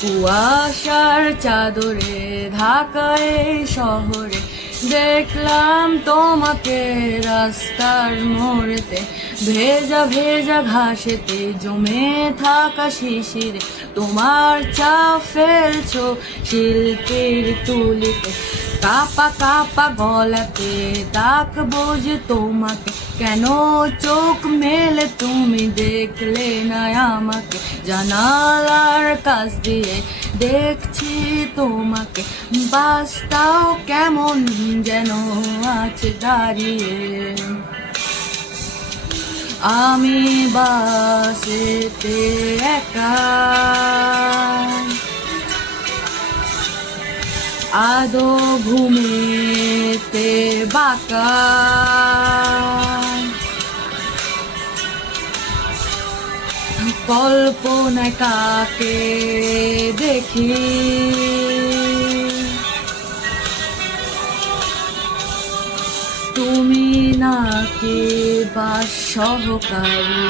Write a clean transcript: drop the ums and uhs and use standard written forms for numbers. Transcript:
কুয়াশার চাদরে ঢাকায় শহরে দেখলাম তোমাকে রাস্তার মোড়েতে, ভেজা ভেজা ঘাসেতে জমে থাকা শিশিরে তোমার চা ফেলছো শিল্পীর তুলিতে। কাপা কাপা গলাতে ডাকবো যে তোমাকে, কেন চোখ মেলে তুমি দেখলে না আমাকে। জানালার কাছ দিয়ে দেখছি তোমাকে, বাসটাও কেমন যেন আছে দাঁড়িয়ে। আমি বাসেতে একা, আদো ঘুমেতে বাঁকা, কল্পনায় কাকে দেখি, তুমি নাকি বাস সহকারী।